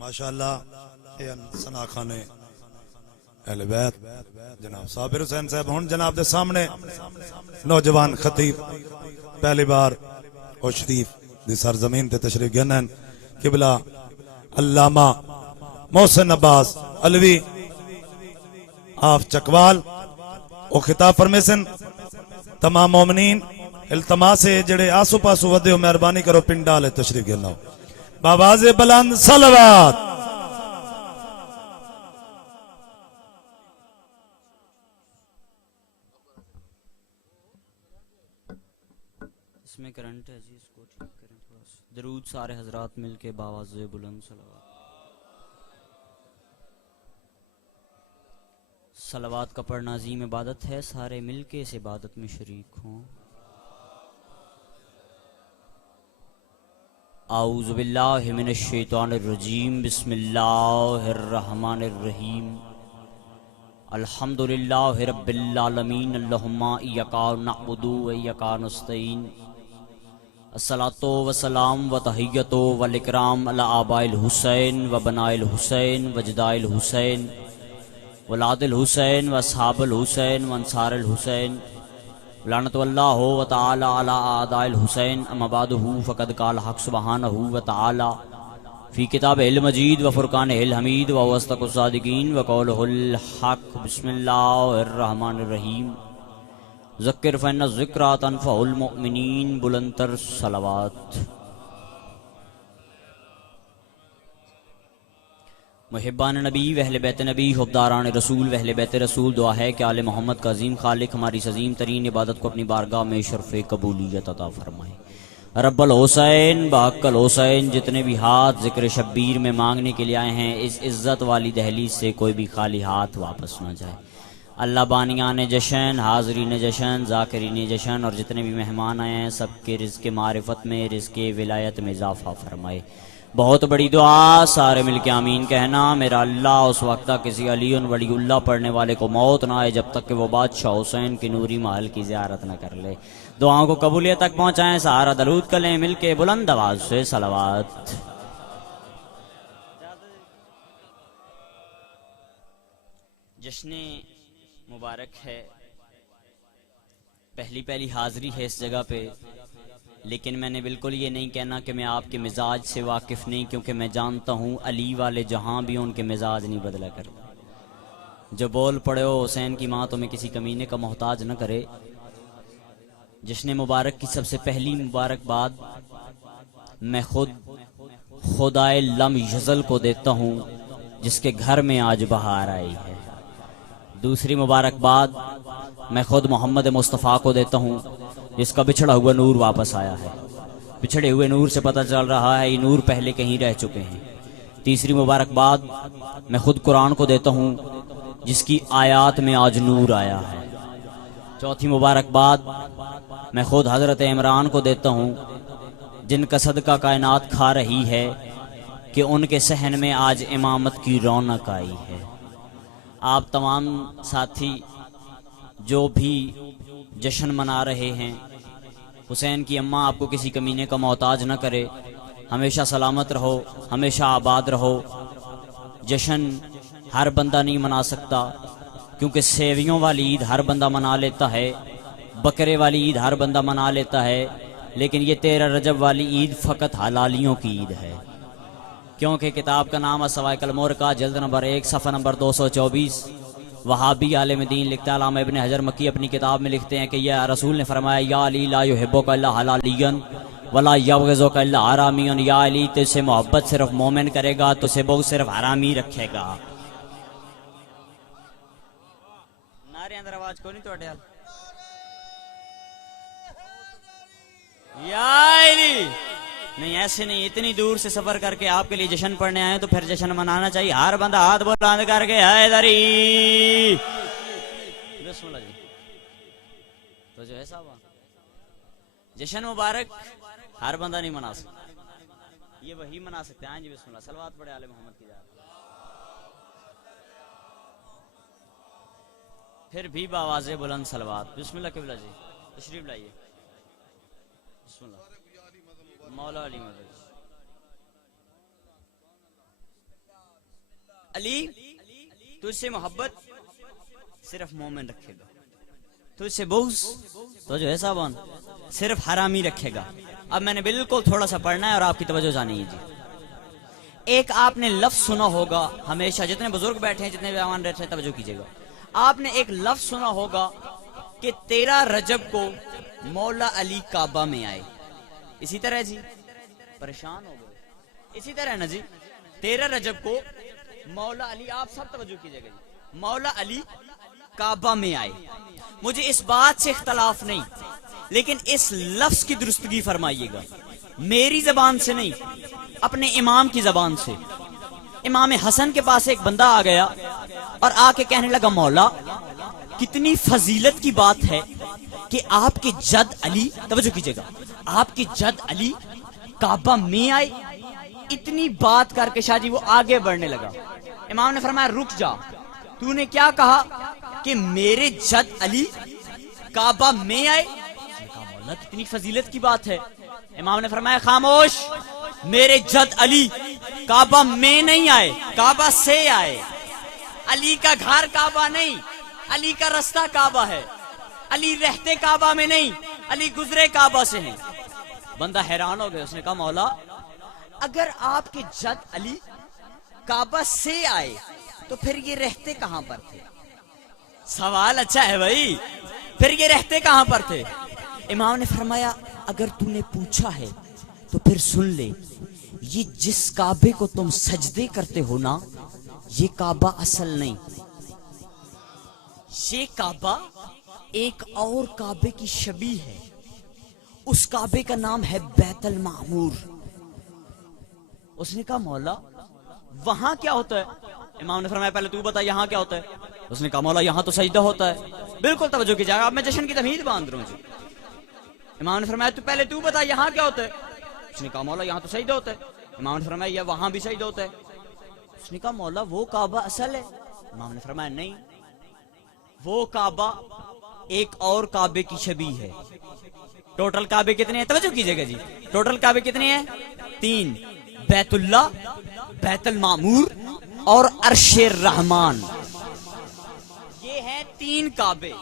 ماشاءاللہ سنا خانے اہل بیت جناب صابر حسین صاحب ہن جناب دے سامنے نوجوان خطیب پہلی بار او شریف دی سرزمین تے تشریف گنن قبلہ علامہ محسن عباس علوی آف چکوال او خطاب فرمیسن تمام مومنین التماس ہے جڑے آسو پاسو ودے ہو مہربانی کرو پنڈالے تشریف گنو باواز بلند صلوات اس میں کرنٹ ہے جی، اس کو ٹھیک کریں تھوڑا سا۔ درود سارے حضرات مل کے باواز بلند صلوات۔ صلوات کا پڑھنا عظیم عبادت ہے، سارے مل کے اس عبادت میں شریک ہوں۔ اعوذ باللہ من الشیطان الرجیم، بسم اللہ الرحمن الرحیم۔ الحمدللہ رب العالمین، اللہم ایاک نعبد و ایاک نستعین۔ الصلاۃ والسلام و تحیۃ والاکرام علی آباء الحسین و بناء الحسین و جداء الحسین ولاد الحسین و اصحاب الحسین و انصار الحسین، لعنت اللہ و تعالی علی اعداء الحسین، اما بعد فقد قال حق سبحانہ و تعالی فی کتابہ المجید و فرقانہ الحمید و اصدق الصادقین و قولہ الحق۔ بسم اللہ الرحمن الرحیم۔ ذکر فإن الذکریٰ تنفع المؤمنین، بلند تر صلوات۔ محبان نبی و اہل بیت نبی، حبداران رسول و اہل بیت رسول، دعا ہے کہ آل محمد کا عظیم خالق ہماری اس عظیم ترین عبادت کو اپنی بارگاہ میں شرف قبولیت عطا فرمائے۔ رب الحسین بحق الحسین، جتنے بھی ہاتھ ذکر شبیر میں مانگنے کے لیے آئے ہیں، اس عزت والی دہلیز سے کوئی بھی خالی ہاتھ واپس نہ جائے۔ اللہ بانیان جشن، حاضرین جشن، ذاکرین جشن اور جتنے بھی مہمان آئے ہیں، سب کے رزق معرفت میں، رزق ولایت میں اضافہ فرمائے۔ بہت بڑی دعا، سارے مل کے آمین کہنا۔ میرا اللہ اس وقت تک کسی علی ولی اللہ پڑھنے والے کو موت نہ آئے جب تک کہ وہ بادشاہ حسین کی نوری محل کی زیارت نہ کر لے۔ دعاؤں کو قبولیت تک پہنچائیں، سہارا درود کریں مل کے بلند آواز سے صلوات۔ جشن مبارک ہے، پہلی حاضری ہے اس جگہ پہ، لیکن میں نے بالکل یہ نہیں کہنا کہ میں آپ کے مزاج سے واقف نہیں، کیونکہ میں جانتا ہوں علی والے جہاں بھی ان کے مزاج نہیں بدلا کرتے۔ جو بول پڑے ہو حسین کی ماں تمہیں کسی کمینے کا محتاج نہ کرے۔ جشن مبارک کی سب سے پہلی مبارکباد میں خود خدائے لم یزل کو دیتا ہوں، جس کے گھر میں آج بہار آئی ہے۔ دوسری مبارکباد میں خود محمد مصطفیٰ کو دیتا ہوں، جس کا بچھڑا ہوا نور واپس آیا ہے۔ بچھڑے ہوئے نور سے پتہ چل رہا ہے یہ نور پہلے کہیں رہ چکے ہیں۔ تیسری مبارکباد میں خود قرآن کو دیتا ہوں، جس کی آیات میں آج نور آیا ہے۔ چوتھی مبارکباد میں خود حضرت عمران کو دیتا ہوں، جن کا صدقہ کائنات کھا رہی ہے کہ ان کے صحن میں آج امامت کی رونق آئی ہے۔ آپ تمام ساتھی جو بھی جشن منا رہے ہیں، حسین کی اماں آپ کو کسی کمینے کا محتاج نہ کرے، ہمیشہ سلامت رہو، ہمیشہ آباد رہو۔ جشن ہر بندہ نہیں منا سکتا، کیونکہ سیویوں والی عید ہر بندہ منا لیتا ہے، بکرے والی عید ہر بندہ منا لیتا ہے، لیکن یہ 13 رجب والی عید فقط حلالیوں کی عید ہے، کیونکہ کتاب کا نام السوائق المورقہ، جلد نمبر 1 صفحہ نمبر 224۔ وہابی عالم دین لکھتا ہے، علامہ ابن حجر مکی اپنی کتاب میں لکھتے ہیں کہ یہ رسول نے فرمایا، یا علی لا یحبک الا حلالیاً ولا یبغضک الا حرامیًا، یا علی تجھ سے محبت صرف مومن کرے گا، تجھ سے بغض صرف حرامی رکھے گا۔ نعرے اندر آواز کو نہیں توڑے یا علی نہیں، ایسے نہیں، اتنی دور سے سفر کر کے آپ کے لیے جشن پڑھنے آئے تو پھر جشن منانا چاہیے۔ ہر بندہ ہاتھ بلند کر کے حیدری بسم اللہ جی۔ تو جو ہے صاحب جشن مبارک ہر بندہ نہیں منا سکتا، یہ وہی منا سکتے ہیں۔ ہاں جی بسم اللہ، صلوات پڑھے آل محمد کی جانب۔ پھر بھی باواز بلند صلوات۔ بسم اللہ قبلہ جی، تشریف لائیے۔ بسم اللہ۔ مولا علی مدد۔ علی تجھ سے محبت صرف مومن رکھے گا، تجھ سے بغض تو جو ہے صاحبان صرف حرامی رکھے گا۔ اب میں نے بالکل تھوڑا سا پڑھنا ہے اور آپ کی توجہ جانی ہے جی۔ ایک آپ نے لفظ سنا ہوگا ہمیشہ، جتنے بزرگ بیٹھے ہیں جتنے بیان بیٹھے ہیں توجہ کیجئے گا، آپ نے ایک لفظ سنا ہوگا کہ 13 رجب کو مولا علی کعبہ میں آئے، اسی طرح جی پریشان ہو گئے، اسی طرح نا جی 13 رجب کو مولا علی، آپ سب توجہ کیجئے گا جی، مولا علی کعبہ میں آئے۔ مجھے اس بات سے اختلاف نہیں، لیکن اس لفظ کی درستگی فرمائیے گا، میری زبان سے نہیں، اپنے امام کی زبان سے۔ امام حسن کے پاس ایک بندہ آ گیا اور آ کے کہنے لگا مولا کتنی فضیلت کی بات ہے کہ آپ کے جد علی، توجہ کیجئے گا، آپ کے جد علی کعبہ میں آئے۔ اتنی بات کر کے شاہ جی وہ آگے بڑھنے لگا۔ امام نے فرمایا رک جا، تو نے کیا کہا کہ میرے جد علی کعبہ میں آئے؟ مولا کتنی فضیلت کی بات ہے۔ امام نے فرمایا خاموش، میرے جد علی کعبہ میں نہیں آئے، کعبہ سے آئے۔ علی کا گھر کعبہ نہیں، علی کا رستہ کعبہ ہے، علی رہتے کعبہ میں نہیں، علی گزرے کعبہ سے ہیں۔ بندہ حیران ہو گیا، اس نے کہا مولا اگر آپ کے جد علی کعبہ سے آئے تو پھر یہ رہتے کہاں پر تھے؟ سوال اچھا ہے بھائی، پھر یہ رہتے کہاں پر تھے؟ امام نے فرمایا اگر تو نے پوچھا ہے تو پھر سن لے، یہ جس کعبے کو تم سجدے کرتے ہو نا، یہ کعبہ اصل نہیں، یہ کعبہ ایک اور کعبے کی شبیہ ہے۔ اس کعبے کا نام ہے بیت المعمور۔ اس نے کہا مولا وہاں کیا ہوتا ہے؟ امام نے فرمایا پہلے تو بتا یہاں کیا ہوتا ہے؟ اس نے کہا مولا یہاں تو سجدہ ہوتا ہے۔ بالکل توجہ کیجیے گا، اب میں جشن کی تمہید باندھ رہا ہوں جی۔ امام نے فرمایا تو پہلے تو بتا یہاں کیا ہوتا ہے؟ اس نے کہا مولا یہاں تو سجدہ ہوتا ہے۔ امام نے فرمایا یا وہاں بھی سجدہ ہوتا ہے؟ اس نے کہا مولا وہ کعبہ اصل ہے؟ امام نے فرمایا نہیں، وہ کعبہ ایک اور کعبے کی شبیہ ہے۔ ٹوٹل کعبے کتنے ہیں؟ توجہ کیجیے گا جی، ٹوٹل کعبے کتنے ہیں؟ 3، بیت اللہ، بیت المعمور اور عرش الرحمان، یہ ہیں 3 کعبے۔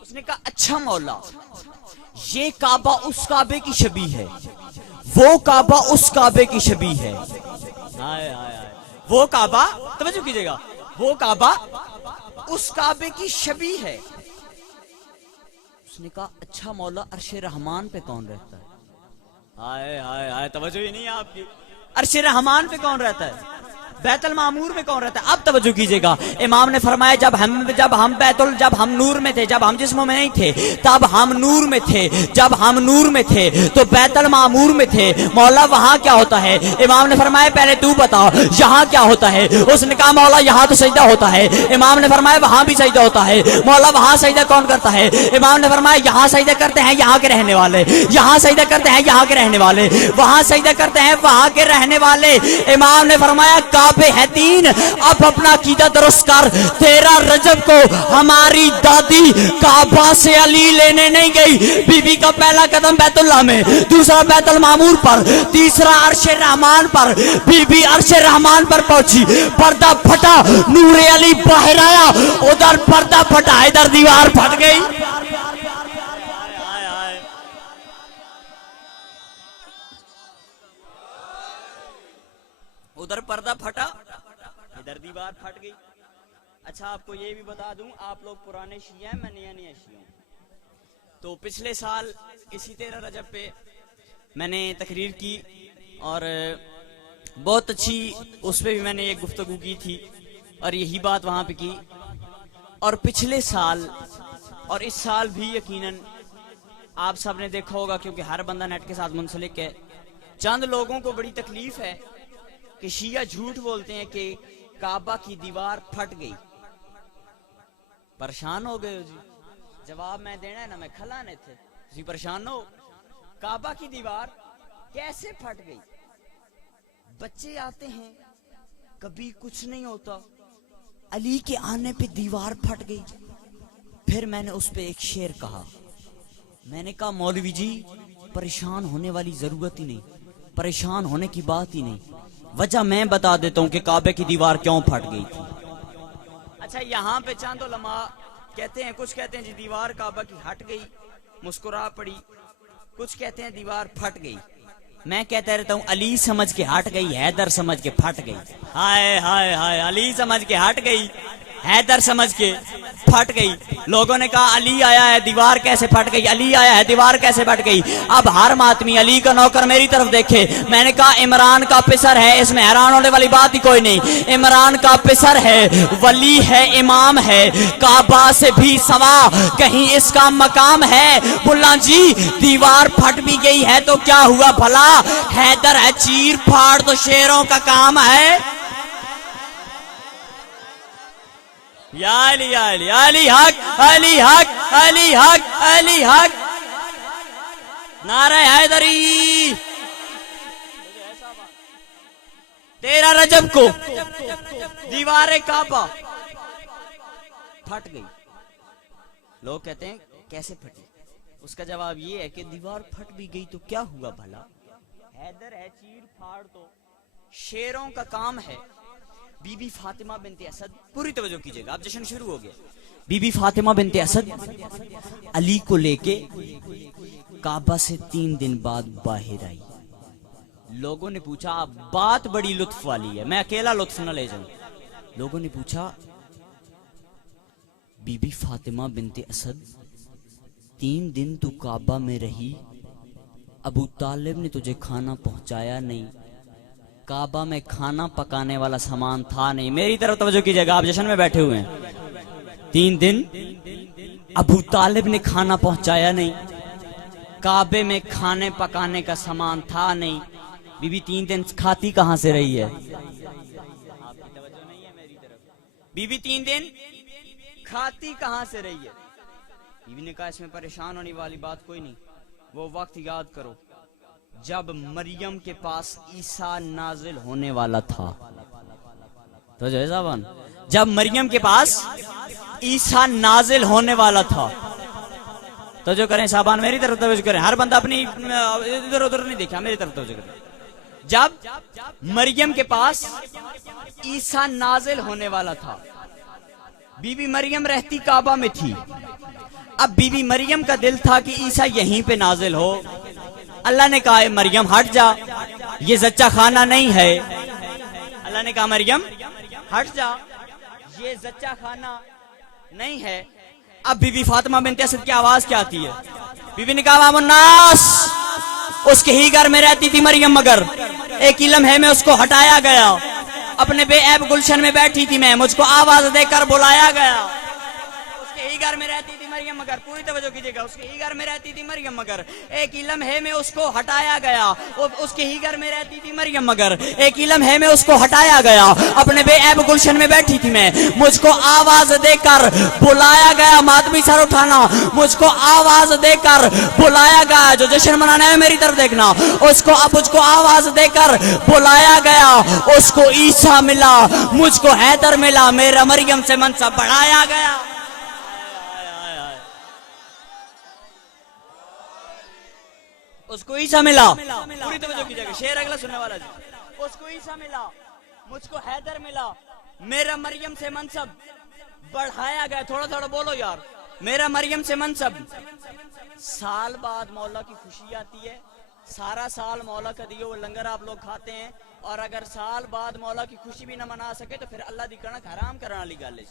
اس نے کہا اچھا مولا یہ کعبہ اس کعبے کی شبیہ ہے، وہ کعبہ اس کعبے کی شبیہ ہے۔ وہ کعبہ، توجہ کیجیے گا، وہ کعبہ اس کعبے کی شبیہ ہے۔ اس نے کہا اچھا مولا عرش رحمان پہ کون رہتا ہے؟ ہائے ہائے ہائے، توجہ ہی نہیں ہے آپ کی، عرش رحمان پہ کون رہتا ہے؟ بیت المعمور میں کون رہتا ہے؟ اب توجہ کیجئے گا، امام نے فرمایا جب ہم نور میں تھے، جب ہم جسموں میں نہیں تھے تب ہم نور میں تھے، جب ہم نور میں تھے تو بیت المعمور میں تھے۔ مولا وہاں کیا ہوتا ہے؟ امام نے فرمایا پہلے تو بتا یہاں کیا ہوتا ہے؟ اس نے کہا مولا یہاں تو سجدہ ہوتا ہے۔ امام نے فرمایا وہاں بھی سجدہ ہوتا ہے۔ مولا وہاں سجدہ کون کرتا ہے؟ امام نے فرمایا یہاں سجدہ کرتے ہیں یہاں کے رہنے والے، یہاں سجدہ کرتے ہیں یہاں کے رہنے والے، وہاں سجدہ کرتے ہیں وہاں کے رہنے والے۔ امام نے فرمایا کعبے ہیں 3، اب اپنا عقیدہ درست کر۔ 13 رجب کو ہماری دادی کعبہ سے علی لینے نہیں گئی، بی بی کا پہلا قدم بیت اللہ میں، دوسرا بیت المعمور پر، تیسرا عرش رحمان پر۔ بی بی عرش رحمان پر پہنچی، پردہ پھٹا، نور علی باہر آیا، ادھر پردہ پھٹا، ادھر دیوار پھٹ گئی۔ ادھر پردہ پھٹا، ادھر دیوار پھٹ گئی۔ اچھا آپ کو یہ بھی بتا دوں، آپ لوگ پرانے شیعہ ہیں، میں نیا شیعہ ہوں۔ تو پچھلے سال اسی 13 رجب پہ میں نے تقریر کی اور بہت اچھی، اس پہ بھی میں نے ایک گفتگو کی تھی اور یہی بات وہاں پہ کی۔ اور پچھلے سال اور اس سال بھی یقیناً آپ سب نے دیکھا ہوگا، کیونکہ ہر بندہ نیٹ کے ساتھ منسلک ہے، چند لوگوں کو بڑی تکلیف ہے کہ شیعہ جھوٹ بولتے ہیں کہ کعبہ کی دیوار پھٹ گئی۔ پریشان ہو گئے ہو جی، جواب میں دینا ہے نا، میں کھلانے تھے جی، پریشان ہو، کعبہ کی دیوار کیسے پھٹ گئی؟ بچے آتے ہیں کبھی کچھ نہیں ہوتا، علی کے آنے پہ دیوار پھٹ گئی۔ پھر میں نے اس پہ ایک شعر کہا، میں نے کہا مولوی جی پریشان ہونے والی ضرورت ہی نہیں، پریشان ہونے کی بات ہی نہیں، وجہ میں بتا دیتا ہوں کہ کعبے کی دیوار کیوں پھٹ گئی تھی. اچھا یہاں پہ چند علماء کہتے ہیں، کچھ کہتے ہیں جی دیوار کعبہ کی ہٹ گئی مسکرا پڑی، کچھ کہتے ہیں دیوار پھٹ گئی. میں کہتا رہتا ہوں علی سمجھ کے ہٹ گئی، حیدر سمجھ کے پھٹ گئی. ہائے ہائے ہائے، علی سمجھ کے ہٹ گئی، حیدر سمجھ کے پھٹ گئی. لوگوں نے کہا علی آیا ہے دیوار کیسے پھٹ گئی، علی آیا ہے دیوار کیسے پھٹ گئی. اب ہر آدمی علی کا نوکر میری طرف دیکھے. میں نے کہا عمران کا پسر ہے، اس میں حیران ہونے والی بات ہی کوئی نہیں. عمران کا پسر ہے، ولی ہے، امام ہے، کعبہ سے بھی سوا کہیں اس کا مقام ہے. بلا جی دیوار پھٹ بھی گئی ہے تو کیا ہوا بھلا، حیدر ہے چیر پھاڑ تو شیروں کا کام ہے. یا علی یا علی، علی حق علی حق علی حق علی حق، نعرہ حیدری. 13 رجب کو دیوار کعبہ پھٹ گئی. لوگ کہتے ہیں کیسے پھٹی؟ اس کا جواب یہ ہے کہ دیوار پھٹ بھی گئی تو کیا ہوا بھلا، حیدر ہے چیر پھاڑ تو شیروں کا کام ہے. بی بی فاطمہ بنت اسد، پوری توجہ کیجئے گا اب جشن شروع ہو گیا. بی بی فاطمہ بنت اسد علی کو لے کے کعبہ سے 3 دن بعد باہر آئی. لوگوں نے پوچھا، بات بڑی لطف والی ہے، میں اکیلا لطف نہ لے جاؤں. لوگوں نے پوچھا بی بی فاطمہ بنت اسد 3 دن تو کعبہ میں رہی، ابو طالب نے تجھے کھانا پہنچایا نہیں، کعبہ میں کھانا پکانے والا سامان تھا نہیں. میری طرف توجہ کیجئے گا، آپ جشن میں بیٹھے ہوئے ہیں. 3 دن ابو طالب نے کھانا پہنچایا نہیں، کعبے میں کھانے پکانے کا سامان تھا نہیں. بی بی 3 دن کھاتی کہاں سے رہی ہے؟ بی بی 3 دن کھاتی کہاں سے رہی ہے؟ بی بی نے کہا اس میں پریشان ہونے والی بات کوئی نہیں. وہ وقت یاد کرو جب مریم کے پاس عیسیٰ نازل ہونے والا تھا. تو جو ہے زبان، جب مریم کے پاس عیسیٰ نازل ہونے والا تھا. تو جو کریں صاحبان میری طرف توجہ کریں، ہر بندہ اپنی ادھر ادھر نہیں دیکھا، میری طرف توجہ کریں. جب مریم کے پاس عیسیٰ نازل ہونے والا تھا، بی بی مریم رہتی کعبہ میں تھی. اب بی بی مریم کا دل تھا کہ عیسیٰ یہیں پہ نازل ہو. اللہ نے کہا مریم ہٹ جا، یہ زچہ خانہ نہیں ہے. اللہ نے کہا مریم ہٹ جا، یہ زچہ خانہ نہیں ہے. اب بی بی فاطمہ بنت اسد کی آواز کیا آتی ہے؟ بی بی نے کہا امام الناس، اس کے ہی گھر میں رہتی تھی مریم، مگر ایک ہی لمحے میں اس کو ہٹایا گیا. اپنے بے عیب گلشن میں بیٹھی تھی میں، مجھ کو آواز دے کر بلایا گیا. اس کے ہی گھر میں رہتی تھی مریم، مگر پوری توجہ کیجئے گا، اس کے ہی گھر میں رہتی تھی مریم، مگر ایک ہی لمحے میں اس کو ہٹایا گیا. اس کے ہی گھر میں رہتی تھی مریم، مگر ایک ہی لمحے میں اس کو ہٹایا گیا. اپنے بے عیب گلشن میں بیٹھی تھی میں، مجھ کو آواز دے کر بلایا گیا. ماتمی سر اٹھانا، مجھ کو آواز دے کر بلایا گیا. جو جشن منانا ہے میری طرف دیکھنا، اس کو اب مجھ کو آواز دے کر بلایا گیا. اس کو عیسیٰ ملا، مجھ کو حیدر ملا، میرا مریم سے منصب بڑھایا گیا. اس کو عیسیٰ ملا، پوری توجہ کیجئے گا، شعر اگلا سننے والا جی. اس کو عیسیٰ ملا، مجھ کو حیدر ملا، میرا مریم سے منصب بڑھایا گیا. تھوڑا تھوڑا بولو یار، میرا مریم سے منصب. سال بعد مولا کی خوشی آتی ہے، سارا سال مولا کا دیو لنگر آپ لوگ کھاتے ہیں، اور اگر سال بعد مولا کی خوشی بھی نہ منا سکے تو پھر اللہ دی کڑک حرام کرنا والی گل ہے.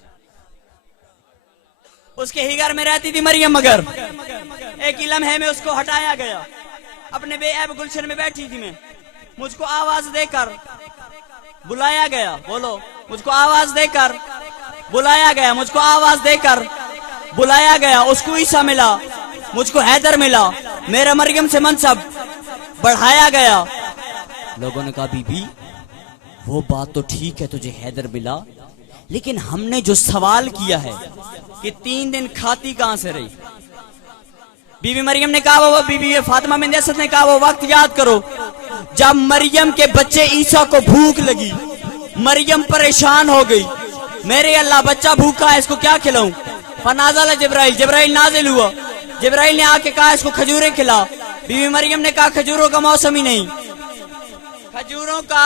اس کے ہی گھر میں رہتی تھی مریم، مگر ایک ہی لمحے میں اس کو ہٹایا گیا. اپنے بے عیب گلشن میں بیٹھی تھی میں، مجھ کو آواز دے کر بلایا گیا. بولو، مجھ کو آواز دے کر بلایا گیا، مجھ کو آواز دے کر بلایا گیا. اس کو عیسیٰ ملا، مجھ کو حیدر ملا، میرا مریم سے منصب بڑھایا گیا. لوگوں نے کہا بی بی وہ بات تو ٹھیک ہے تجھے حیدر ملا، لیکن ہم نے جو سوال کیا ہے کہ 3 دن کھاتی کہاں سے رہی. بی بی مریم نے کہا وہ بی بی فاطمہ بنت اسد نے کہا وہ وقت یاد کرو جب مریم کے بچے عیسیٰ کو بھوک لگی. مریم پریشان ہو گئی، میرے اللہ بچہ بھوکا ہے، اس کو کیا کھلاؤں؟ فنازل جبرائیل، جبرائیل نازل ہوا. جبرائیل نے آ کے کہا اس کو کھجوریں کھلا. بی بی مریم نے کہا کھجوروں کا موسم ہی نہیں، کھجوروں کا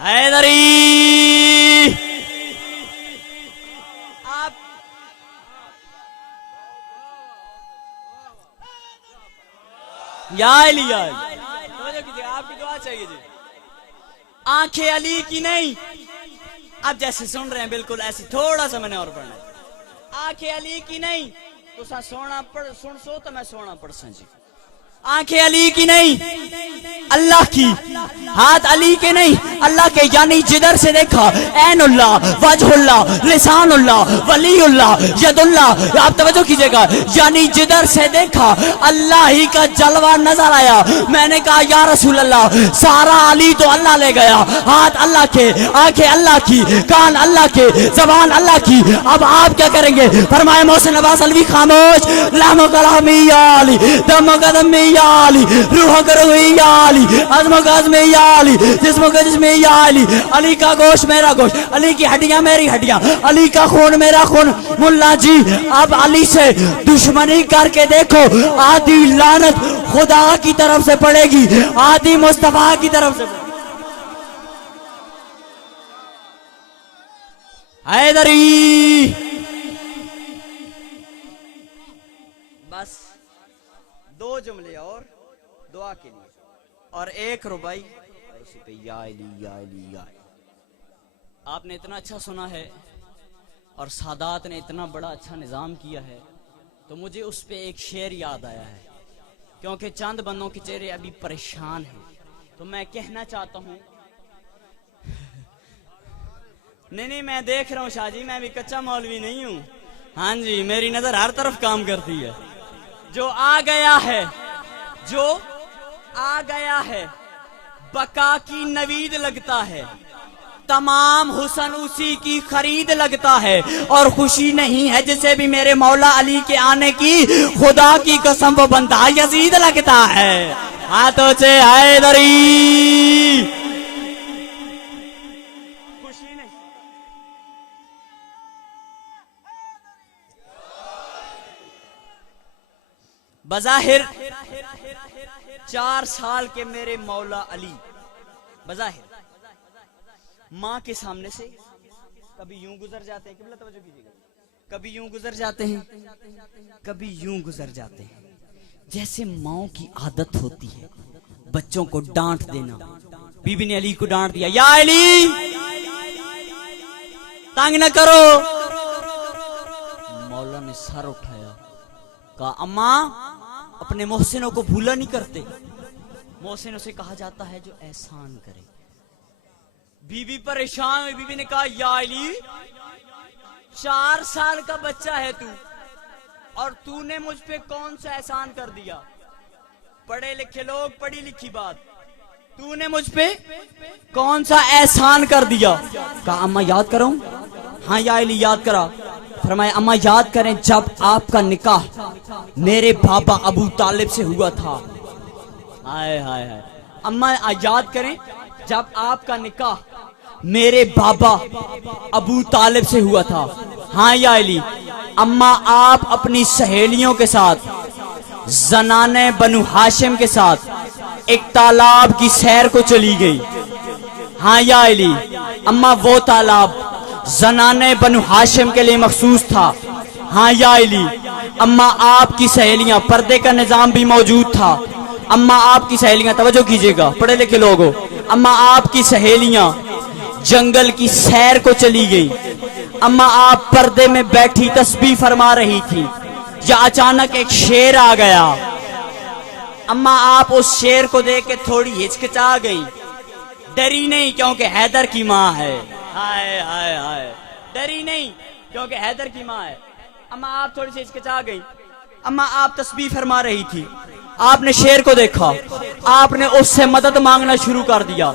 حیدری آپ یا علی یا علی آپ کی دعا چاہیے جی. آنکھیں علی کی نہیں. اب جیسے سن رہے ہیں بالکل ایسے تھوڑا سا میں نے اور پڑھنا ہے. آنکھیں علی کی نہیں تو سونا پڑھ سن سو تو میں سونا پڑھ سن جی. آنکھیں علی کی نہیں اللہ کی, ہاتھ علی کے نہیں اللہ کے, یعنی جدھر سے دیکھا عین اللہ, وجہ اللہ, لسان اللہ, ولی اللہ, ید اللہ. آپ توجہ کیجئے گا, یعنی جدھر سے دیکھا اللہ ہی کا جلوہ نظر آیا. میں نے کہا یا رسول اللہ سارا علی تو اللہ لے گیا, ہاتھ اللہ کے, آنکھیں اللہ کی, کان اللہ کے, زبان اللہ کی, اب آپ کیا کریں گے؟ فرمائے محسن عباس علوی خاموش, لہم و کلامی یا علی, دم و قدمی یا علی, روح و روحی یا علی, عزم و عزم یا علی, جسم و جسم یا علی, علی کا گوشت میرا گوشت, علی کی ہڈیاں میری ہڈیاں, علی کا خون میرا خون. ملا جی اب علی سے دشمنی کر کے دیکھو, آدھی لعنت خدا کی طرف سے پڑے گی, آدھی مصطفیٰ کی طرف سے. حیدری بس دو جملے اور دعا کے لیے اور ایک ربائی اور اسی پہ یا علی یا علی یا علی. آپ نے اتنا اچھا سنا ہے اور سادات نے اتنا بڑا اچھا نظام کیا ہے تو مجھے اس پہ ایک شعر یاد آیا ہے, کیونکہ چند بندوں کے چہرے ابھی پریشان ہیں تو میں کہنا چاہتا ہوں. نہیں میں دیکھ رہا ہوں شاہ جی, میں بھی کچا مولوی نہیں ہوں. ہاں جی میری نظر ہر طرف کام کرتی ہے. جو آ گیا ہے, جو آ گیا ہے بقا کی نوید لگتا ہے, تمام حسن اسی کی خرید لگتا ہے, اور خوشی نہیں ہے جسے بھی میرے مولا علی کے آنے کی, خدا کی قسم وہ بندہ یزید لگتا ہے. ہاتھوں سے حیدری خوشی نہیں. بظاہر 4 سال کے میرے مولا علی بظاہر ماں کے سامنے سے کبھی یوں گزر جاتے ہیں, قبلہ توجہ کیجیے گا, کبھی یوں گزر جاتے ہیں, کبھی یوں گزر جاتے ہیں. جیسے ماں کی عادت ہوتی ہے بچوں کو ڈانٹ دینا. بی بی نے علی کو ڈانٹ دیا, یا علی تنگ نہ کرو. مولا نے سر اٹھایا, کہا اماں اپنے محسنوں کو بھولا نہیں کرتے. محسنوں سے کہا جاتا ہے جو احسان کرے. بی بی پریشان ہوئی, بی بی نے کہا یا علی 4 سال کا بچہ ہے تو, اور تو نے مجھ پہ کون سا احسان کر دیا؟ پڑھے لکھے لوگ, پڑھی لکھی بات, تو نے مجھ پہ کون سا احسان کر دیا؟ کہا اماں یاد کروں. ہاں یا علی یاد کرا. فرمایا اماں یاد کریں جب آپ کا نکاح میرے بابا ابو طالب سے ہوا تھا. ہائے ہائے ہائے. اماں یاد کریں جب آپ کا نکاح میرے بابا ابو طالب سے ہوا تھا. ہاں یا علی. اماں آپ اپنی سہیلیوں کے ساتھ, زنانے بنو ہاشم کے ساتھ ایک تالاب کی سیر کو چلی گئی. ہاں یا علی. اماں وہ تالاب زنانے بنو ہاشم کے لیے مخصوص تھا. ہاں یا علی. اماں آپ کی سہیلیاں, پردے کا نظام بھی موجود تھا. اماں آپ کی سہیلیاں, توجہ کیجیے گا پڑھے لکھے لوگوں, اماں آپ کی سہیلیاں جنگل کی سیر کو چلی گئی. اماں آپ پردے میں بیٹھی تسبیح فرما رہی تھی, یا اچانک ایک شیر آ گیا. اماں آپ اس شیر کو دیکھ کے تھوڑی ہچکچا گئی. ڈری نہیں کیونکہ حیدر کی ماں ہے. ہائے ہائے ہائے. ڈری نہیں کیونکہ حیدر کی ماں ہے. اماں آپ تھوڑی سی ہچکچا گئی. اماں آپ تسبیح فرما رہی تھی. آپ نے شیر کو دیکھا, آپ نے اس سے مدد مانگنا شروع کر دیا.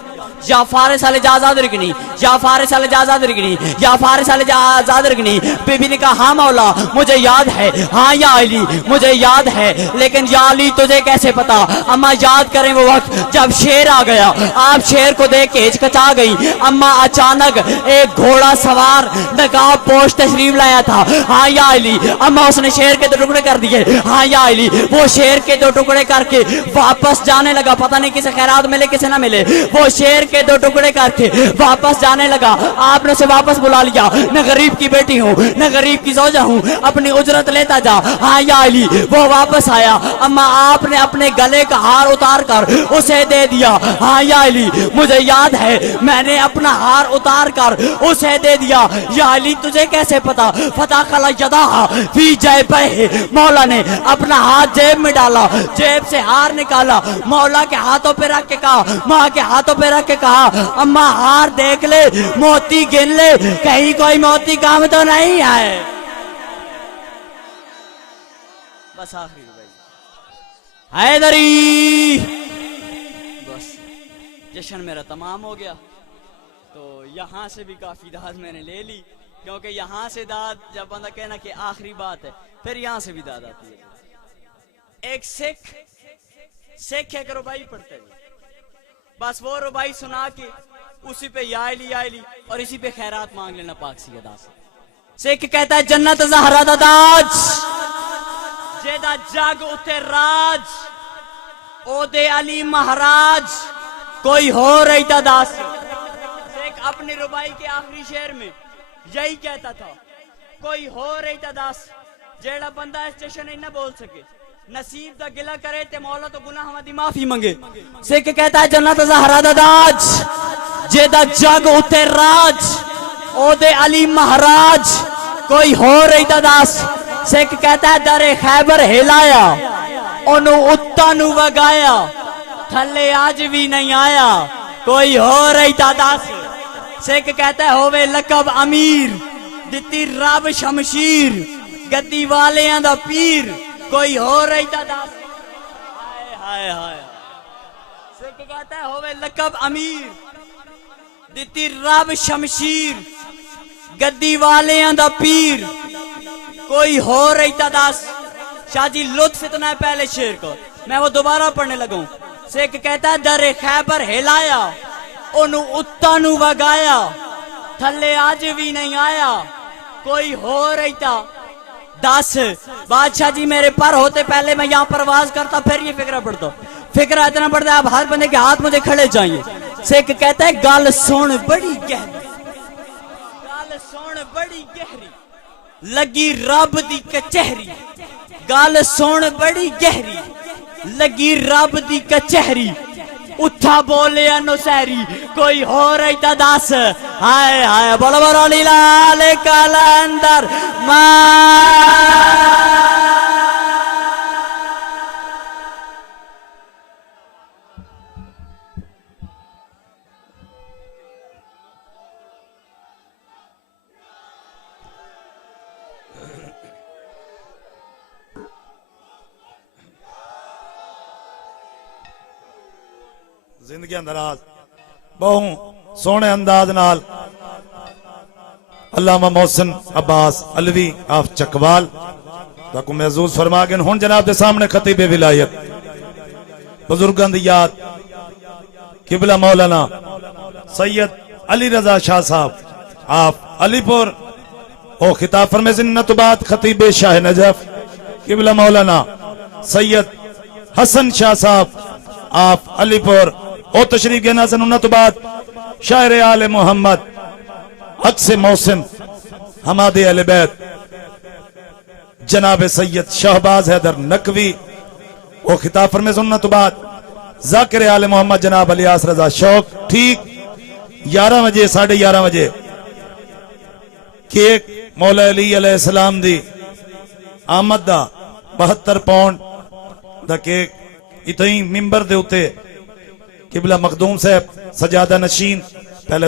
یا فارس علی جازاد رکنی, یا فارس علی جازاد رکنی, یا فارس علی جازاد رکنی. بی بی نے کہا ہاں مولا مجھے یاد ہے. ہاں یا علی مجھے یاد ہے, لیکن یا علی تجھے کیسے پتا؟ اماں یاد کریں وہ وقت جب شیر آ گیا. آپ شیر کو دیکھ کے ہچکچا گئی. اماں اچانک ایک گھوڑا سوار نقاب پوش تشریف لایا تھا. ہاں یا علی. اماں اس نے شیر کے 2 ٹکڑے کر دیے. ہاں یا علی. وہ شیر کے 2 ٹکڑے کر کے واپس جانے لگا. پتہ نہیں کسے خیرات ملے کسے نہ ملے. وہ شیر کے کے 2 ٹکڑے کر کے واپس جانے لگا. آپ نے اسے واپس بلا لیا. میں غریب کی بیٹی ہوں, میں غریب کی زوجہ ہوں, اپنی اجرت لیتا جا. ہاں یا علی. وہ واپس آیا. اما آپ نے اپنے گلے کا ہار اتار کر اسے دے دیا. ہاں یا علی, مجھے یاد ہے میں نے اپنا ہار اتار کر اسے دے دیا. یا علی تجھے کیسے پتا؟ فتح یدہ فی جیبہ. مولا نے اپنا ہاتھ جیب میں ڈالا, جیب سے ہار نکالا, مولا کے ہاتھوں پہ رکھ کے کہا, ماں کے ہاتھوں پہ رکھ کے کہا, اما ہار دیکھ لے, موتی گن لے, کہیں کوئی موتی کام تو نہیں آئے. بس آخری حیدری. بس جشن میرا تمام ہو گیا. تو یہاں سے بھی کافی داد میں نے لے لی, کیونکہ یہاں سے داد جب بندہ کہنا کہ آخری بات ہے, پھر یہاں سے بھی داد آتی ہے. ایک سکھ ایک ربائی پڑھتے ہیں, بس وہ ربائی سنا کے اسی پہ یا علی اور اسی پہ خیرات مانگ لینا پاک سی ادا سے. سکھ کہتا ہے جنت زہرا دا داج, جیدہ جگ اتے راج, او دے علی مہاراج, کوئی ہو رہی تا داس. سکھ اپنی ربائی کے آخری شعر میں یہی کہتا تھا, کوئی ہو رہی تا داس. جیڑا بندہ اس جشن نہیں نہ بول سکے, نصیب دا گلہ کرے تے مولا تو گناہ ہماری معافی منگے. سکھ کہتا ہے جنت زہرا دا داج, جیدہ جگ اتے راج, او دے علی مہاراج, کوئی ہو رہی تا داس. سکھ کہتا ہے در خیبر ہلایا, انو اتا نو وگایا, تھلے آج بھی نہیں آیا, کوئی ہو رہی تا داس. سکھ کہتا ہے ہووے لقب امیر, دتی رب شمشیر, گدی والیاں دا پیر, کوئی ہو رہی تا داس. ہائے ہائے. سکھ کہتا ہے ہووے لقب امیر, دتی رب شمشیر, گدی والیاں دا پیر, کوئی ہو رہی تا داس. شاہ جی لطف اتنا ہے پہلے شعر کو, میں وہ دوبارہ پڑھنے لگوں. سکھ کہتا ہے در خیبر ہلایا, انو اتا نو وگایا, تھلے آج بھی نہیں آیا, کوئی ہو رہی تا دس. بادشاہ جی میرے پر ہوتے پہلے میں یہاں پرواز کرتا, پھر یہ فقرہ پڑھتا. فقرہ اتنا پڑھتا ہے اب ہر بندے کے ہاتھ مجھے کھڑے چاہیے. سکھ کہتا ہے گل سن بڑی گہری, گل سن بڑی گہری, لگی رب دی کچہری. گل سن بڑی گہری, لگی رب دی کچہری, اٹھا بولے نسہری, کوئی ہو رہی تا دس. ہائے ہائے بولو بولو لیلال کلندر زندگی اندراز بہوں سونے انداز نال علامہ محسن عباس علوی آف چکوال تاکو محظوظ فرما گئے. ہن جناب دے سامنے خطیب ولایت بزرگاں دی یاد قبلہ مولانا سید علی رضا شاہ صاحب آپ علی پور او خطاب فرمے زنت بعد خطیب شاہ نجف قبلہ مولانا سید حسن شاہ صاحب آپ علی پور او تشریف گینا سنت بعد شاعر آل محمد عکس محسن حماد اہل بیت جناب سید شہباز حیدر نقوی او خطاب فرمے سنت بعد ذاکر آل محمد جناب الیاس رضا شوق ٹھیک 11 بجے 11:30 بجے کیک مولا علی علیہ السلام دی آمد دا 72 پاؤنڈ دا کیک اتنی ممبر دے اتے قبلہ مخدوم صاحب سجادہ نشین